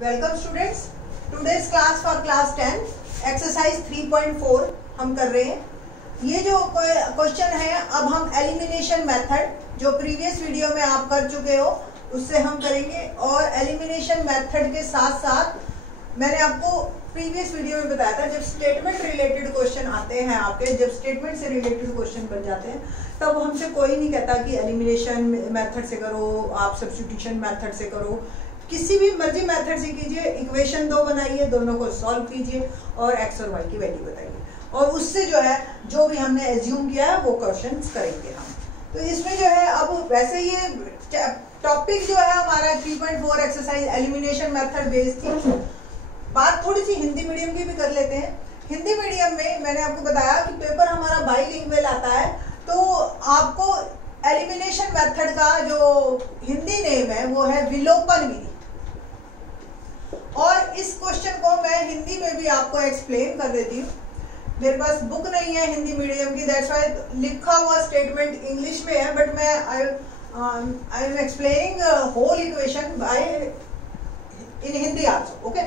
Welcome students, today's class for class 10 exercise 3.4 हम कर रहे हैं। ये जो क्वेश्चन है अब हम एलिमिनेशन मेथड जो प्रीवियस वीडियो में आप कर चुके हो उससे हम करेंगे। और एलिमिनेशन मेथड के साथ साथ मैंने आपको प्रीवियस वीडियो में बताया था जब स्टेटमेंट रिलेटेड क्वेश्चन आते हैं आपके, जब स्टेटमेंट से रिलेटेड क्वेश्चन बन जाते हैं तब हमसे कोई नहीं कहता कि एलिमिनेशन मेथड से करो, आप सब्स्टिट्यूशन मेथड से करो, किसी भी मर्जी मेथड से कीजिए। इक्वेशन दो बनाइए, दोनों को सॉल्व कीजिए और एक्स और वाई की वैल्यू बताइए और उससे जो है जो भी हमने एज्यूम किया है वो क्वेश्चन करेंगे हम। तो इसमें जो है अब वैसे ये टॉपिक जो है हमारा 3.4 एक्सरसाइज एलिमिनेशन मेथड बेस्ड थी। बात थोड़ी सी हिंदी मीडियम की भी कर लेते हैं। हिंदी मीडियम में मैंने आपको बताया कि पेपर हमारा बाइलिंगुअल आता है, तो आपको एलिमिनेशन मेथड का जो हिंदी नेम है वो है विलोपन विधि। और इस क्वेश्चन को मैं हिंदी में भी आपको एक्सप्लेन कर देती हूँ। मेरे पास बुक नहीं है हिंदी मीडियम की, दैट्स व्हाई लिखा हुआ स्टेटमेंट इंग्लिश में है, बट मैं I am explaining whole equation by in Hindi also. Okay,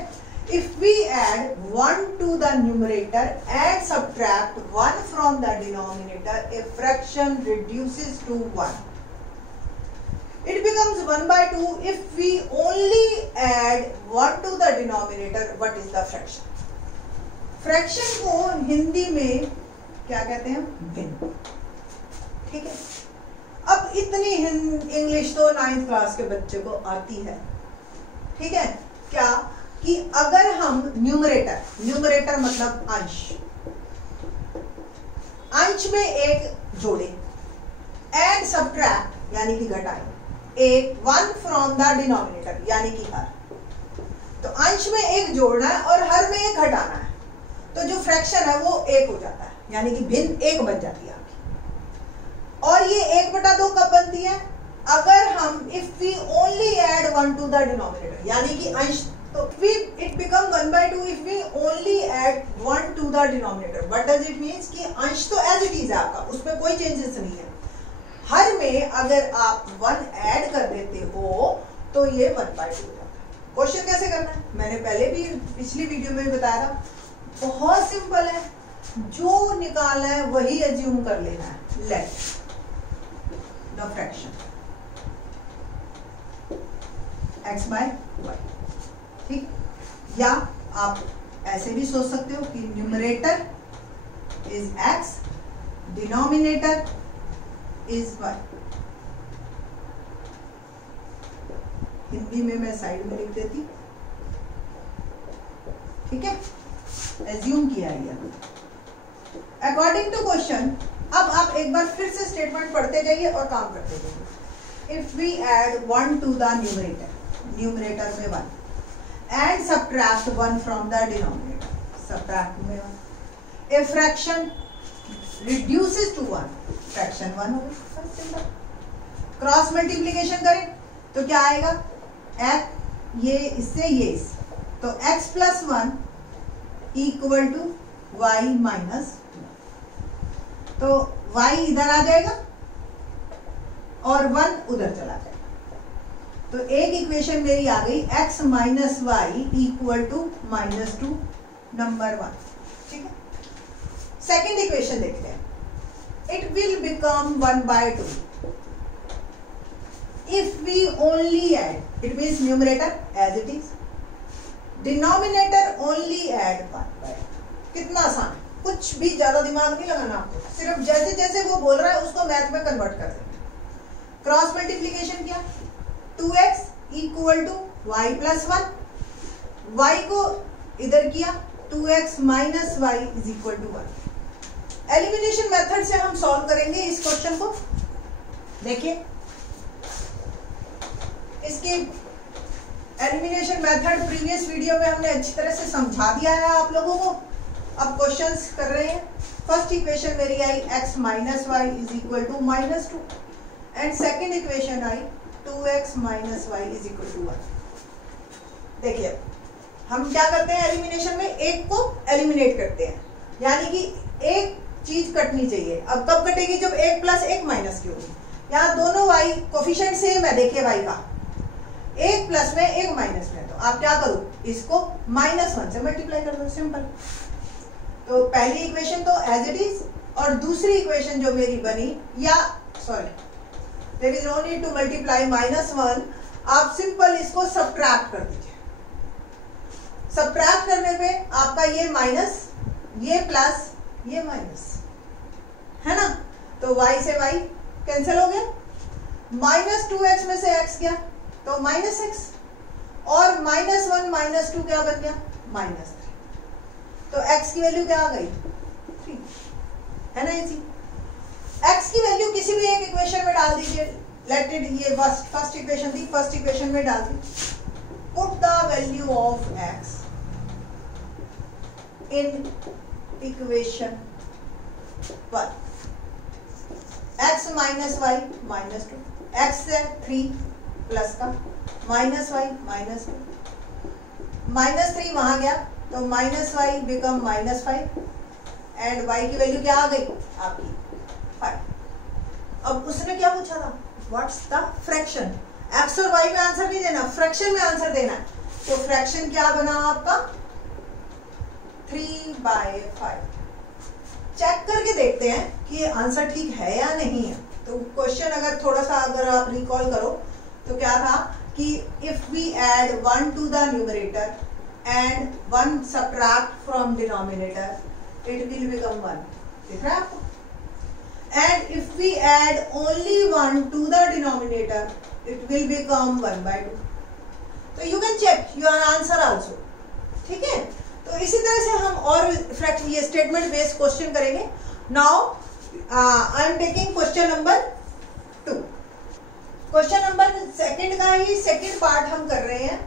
if we add 1 to the numerator and subtract 1 from the denominator, a fraction reduces to 1. It becomes 1 by 2 if we only add 1 to the denominator. What is the fraction? Fraction को हिंदी में क्या कहते हैं? भिन्न। ठीक है, अब इतनी इंग्लिश तो 9th क्लास के बच्चे को आती है। ठीक है, क्या कि अगर हम न्यूमरेटर मतलब अंश में एक जोड़े एंड सब्ट्रैक्ट यानी कि घटाएं एक 1 फ्रॉम द डिनोमिनेटर यानी कि हर, तो अंश में एक जोड़ना है और हर में एक घटाना है, तो जो फ्रैक्शन है वो 1 हो जाता है, यानी कि भिन्न 1 बन जाती है आपकी। और ये 1/2 कब बनती है? अगर हम if we only add 1 to the denominator यानी कि अंश, तो it become 1 by 2 if we only add 1 to the denominator. What does it means कि अंश तो as it is है आपका, उसमें कोई चेंजेस नहीं है। हर में अगर आप 1 ऐड कर देते हो तो ये 1 by 2 हो जाता है। क्वेश्चन कैसे करना है मैंने पहले भी पिछली वीडियो में बताया था, बहुत सिंपल है, जो निकालना है वही एज्यूम कर लेना है। Let the fraction x by y, ठीक। या आप ऐसे भी सोच सकते हो कि numerator is x, denominator is y। Hindi में मैं साइड में लिख देती, ठीक है, एज्यूम किया है अकॉर्डिंग टू क्वेश्चन। अब आप एक बार फिर से स्टेटमेंट पढ़ते जाइए और काम करते जाइए। If we add 1 to the numerator में 1 and subtract 1 from the denominator, subtract में 1, a fraction reduces to 1, fraction 1 होगा। क्रॉस मल्टीप्लीकेशन करें तो क्या आएगा? x ये इससे ये इस, तो x plus 1 equal to y minus 2, तो y इधर आ जाएगा और 1 उधर चला जाएगा, तो एक इक्वेशन मेरी आ गई x minus Y equal to -2 number 1। ठीक है, सेकेंड इक्वेशन देखते हैं। It will become 1 by 2 if we only add, it means numerator as it is, denominator only add 1 by 2। कितना आसान, कुछ भी ज्यादा दिमाग नहीं लगाना आपको, सिर्फ जैसे जैसे वो बोल रहा है उसको मैथ में कन्वर्ट कर देंगे। क्रॉस मल्टीप्लीकेशन किया, 2x equal to y plus 1, y को इधर किया 2x minus Y is equal to 1। Elimination method से हम सॉल्व करेंगे इस क्वेश्चन को। देखिए इसकी एलिमिनेशन मेथड प्रीवियस वीडियो में हमने अच्छी तरह से समझा दिया है आप लोगों को। अब क्वेश्चंस कर रहे हैं। फर्स्ट इक्वेशन मेरी आई x minus Y is equal to -2 and second equation आई 2x minus Y is equal to 1। देखिए हम क्या करते हैं एलिमिनेशन में, एक को एलिमिनेट करते हैं, यानी कि एक चीज कटनी चाहिए। अब कब कटेगी? जब 1 प्लस 1 माइनस की होगी। यहाँ दोनों y कोफिशिएंट सेम है, देखिए y का एक प्लस में एक माइनस में, तो आप क्या करो, इसको -1 से मल्टीप्लाई कर दो, सिंपल। तो पहली इक्वेशन तो एज इट इज, और दूसरी इक्वेशन जो मेरी बनी, या sorry there is no need to multiply -1, आप सिंपल इसको सब्ट्रैक्ट कर दीजिए। सब्ट्रैक्ट करने पे आपका ये माइनस, ये प्लस, ये माइनस, है ना। तो y से y कैंसिल हो गया, -2x में से x गया तो -x, और -1 -2 क्या बन गया, -3। तो x की वैल्यू क्या आ गई, 3, है ना इजी। x की वैल्यू किसी भी एक इक्वेशन में डाल दीजिए, लेट इट, ये फर्स्ट इक्वेशन थी, फर्स्ट इक्वेशन में डाल दी, put the value of x in equation 1, x minus y -2, x से 3 प्लस का, -y -2, -3 वहां गया तो -y बिकम -5, एंड y की वैल्यू क्या आ गई आपकी 5। अब उसने क्या पूछा था, व्हाट्स द फ्रैक्शन, x और y में आंसर नहीं देना, फ्रैक्शन में आंसर देना है। तो फ्रैक्शन क्या बना आपका 3/5। चेक करके देखते हैं कि ये आंसर ठीक है या नहीं है। तो क्वेश्चन अगर थोड़ा सा अगर आप रिकॉल करो तो क्या था कि if we add 1 to the numerator and 1 subtract from denominator it will become 1, दिख रहा है आपको। And if we add only 1 to the denominator it will become 1/2। तो you can check your answer also, ठीक है। तो इसी तरह से हम और फ्रैक्शन, ये स्टेटमेंट बेस्ड क्वेश्चन करेंगे। Now I am taking question number 2। Question number second का ही सेकंड पार्ट हम कर रहे हैं।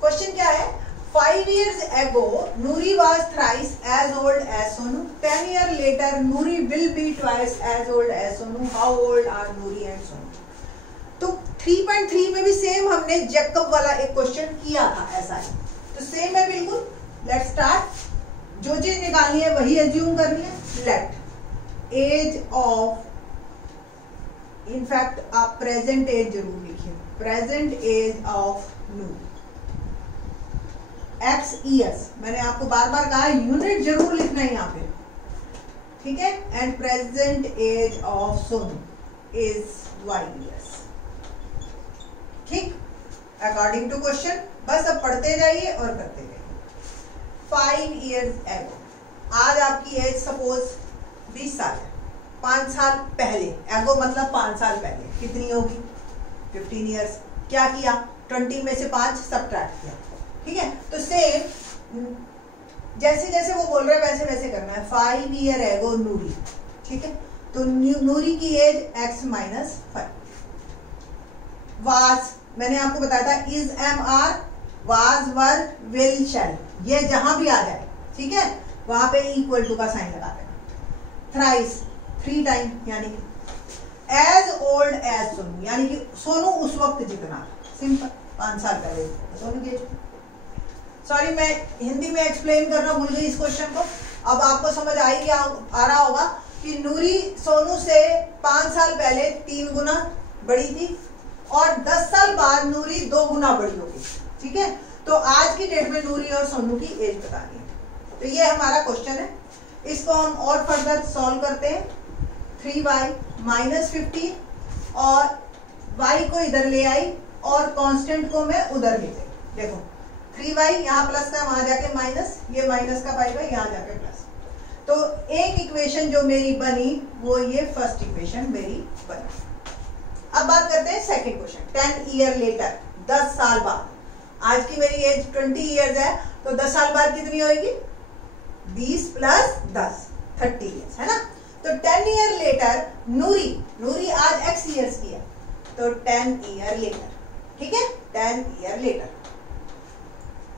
क्वेश्चन क्या है, 5 years ago Nuri was thrice as old as Sonu. 10 years later Nuri will be twice as old as Sonu. How old are Nuri and Sonu? तो 3.3 में भी सेम हमने जैकब वाला एक क्वेश्चन किया था, ऐसा ही तो सेम है बिल्कुल। लेट्स स्टार्ट, जो चीज निकालनी है वही एज्यूम करनी है। लेट एज ऑफ, इनफैक्ट आप प्रेजेंट एज जरूर लिखिए, present age of Noori, x years, मैंने आपको बार बार कहा यूनिट जरूर लिखना है यहाँ पे, ठीक है। And present age of Sonu is y years, ठीक, अकॉर्डिंग टू क्वेश्चन। बस अब पढ़ते जाइए और करते जाइए। 5 years ago, आज आपकी एज सपोज 20 साल है, 5 साल पहले, एगो मतलब 5 साल पहले कितनी होगी 15 years। क्या किया, 20 में से 5 सब्ट्रैक्ट किया, ठीक है। तो सेम जैसे जैसे वो बोल रहे हैं वैसे वैसे करना है। 5 year ago नूरी, ठीक है। तो नूरी की एज x -5, वाज मैंने आपको बताया था is, am, are, was, were, will, shall, ये जहां भी आ जाए, ठीक है, वहां पे इक्वल टू का साइन लगा देना। थ्राइस 3 टाइम, यानी कि एज ओल्ड एज सोनू, यानी कि सोनू उस वक्त जितना, सिंपल 5 साल पहले सोनू की। सॉरी मैं हिंदी में एक्सप्लेन करना भूल गई इस क्वेश्चन को। अब आपको समझ आ रहा होगा कि नूरी सोनू से 5 साल पहले 3 गुना बड़ी थी और 10 साल बाद नूरी 2 गुना बड़ी होगी, ठीक है। तो आज की डेट में नूरी और सोनू की एज बतानी है। तो ये हमारा क्वेश्चन है, इसको हम और फर्दर सॉल्व करते हैं। 3y -15 और y को इधर ले आई और कांस्टेंट को मैं उधर ले गई। देखो 3y यहाँ प्लस का, वहां जाके माइनस, ये माइनस का 5y यहाँ जाके प्लस। तो एक इक्वेशन जो मेरी बनी वो ये फर्स्ट इक्वेशन मेरी बनी। अब बात करते हैं सेकंड क्वेश्चन। 10 years later, 10 साल बाद, आज की मेरी एज 20 years है, तो 10 साल बाद कितनी होगी 20 + 10 30 years, है ना। तो 10 years later नूरी आज x years की है, तो 10 years later, ठीक है, 10 years later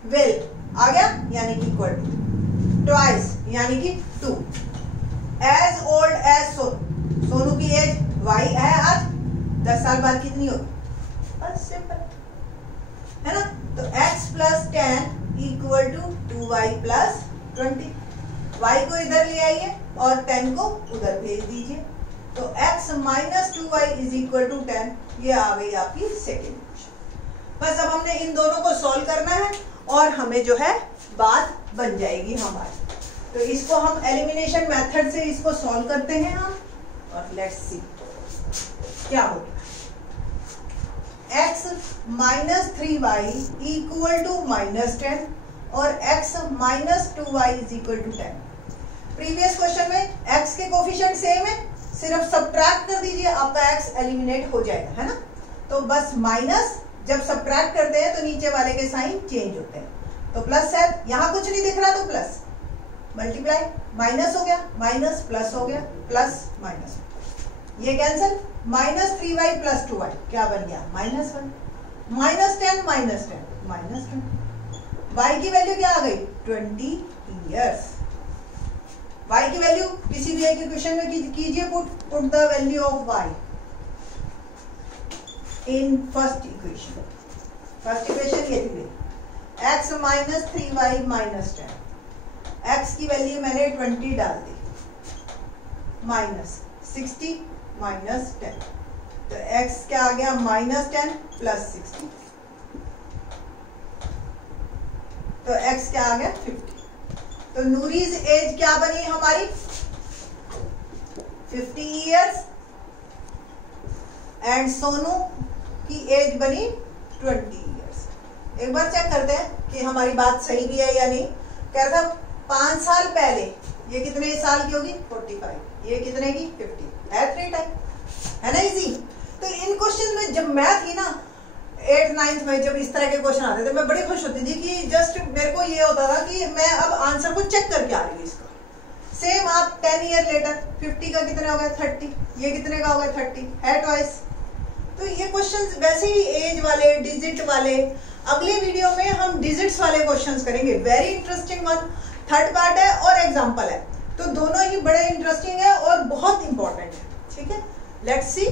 विल आ गया, यानी कि इक्वल टू ट्वाइस, यानी कि 2 एज ओल्ड एज सोनू की एज y है आज, 10 साल बाद कितनी होगी, बस सिंपल, है ना। तो x + 10 = 2y + 20। y को इधर ले आइए और 10 को उधर भेज दीजिए, तो x - 2y = 10। ये आ गई आपकी सेकेंड इक्वेशन। बस अब हमने इन दोनों को सॉल्व करना है और हमें जो है बात बन जाएगी हमारी। तो इसको हम एलिमिनेशन मेथड से इसको सॉल्व करते हैं हम, और लेट्स सी क्या होगा। x minus 3y equal to -10 और x minus 2y is equal to 10। Previous question में x के कोफिशिएंट सेम है, सिर्फ सब्ट्रैक्ट कर दीजिए, आपका x एलिमिनेट हो जाएगा, है ना। तो बस माइनस जब सब्ट्रैक्ट करते हैं तो नीचे वाले के साइन चेंज होते हैं, तो प्लस है, यहाँ कुछ नहीं दिख रहा तो प्लस, मल्टीप्लाई, माइनस हो गया, माइनस प्लस हो गया, प्लस माइनस, ये cancel, minus 3y plus 2y क्या बन गया -1, -10 -10 -10, y की वैल्यू क्या आ गई 20 ईयर्स। y की वैल्यू किसी भी एक इक्वेशन में कीजिए, put the value of y in first equation. First equation ये थी x minus 3y minus 10, x की वैल्यू मैंने 20 डाल दी, माइनस 60 माइनस 10, तो x क्या आ गया -10 प्लस 60, तो x क्या आ गया 50। तो नूरीज एज क्या बनी हमारी 50 ईयर्स एंड सोनू की एज बनी 20 ईयर्स। एक बार चेक करते हैं कि हमारी बात सही भी है या नहीं। कह रहा था 5 साल पहले ये कितने साल की होगी 45, ये कितने की 50 है, 3 टाइम, है ना, इजी। तो इन क्वेश्चन में जब मैं थी ना 8th 9th में, जब इस तरह के क्वेश्चन आते थे मैं बड़ी खुश होती थी कि जस्ट मेरे को ये होता था कि मैं अब आंसर को चेक करके आ रही हूँ इसका। सेम आप 10 ईयर लेटर 50 का कितना हो गया 30, ये कितने का हो गया 30 है ट्वाइस। तो ये क्वेश्चंस वैसे ही एज वाले, डिजिट वाले, अगले वीडियो में हम डिजिट्स वाले क्वेश्चंस करेंगे, very interesting one. Third part है और एग्जाम्पल है, तो दोनों ही बड़े इंटरेस्टिंग है और बहुत इंपॉर्टेंट है, ठीक है। Let's see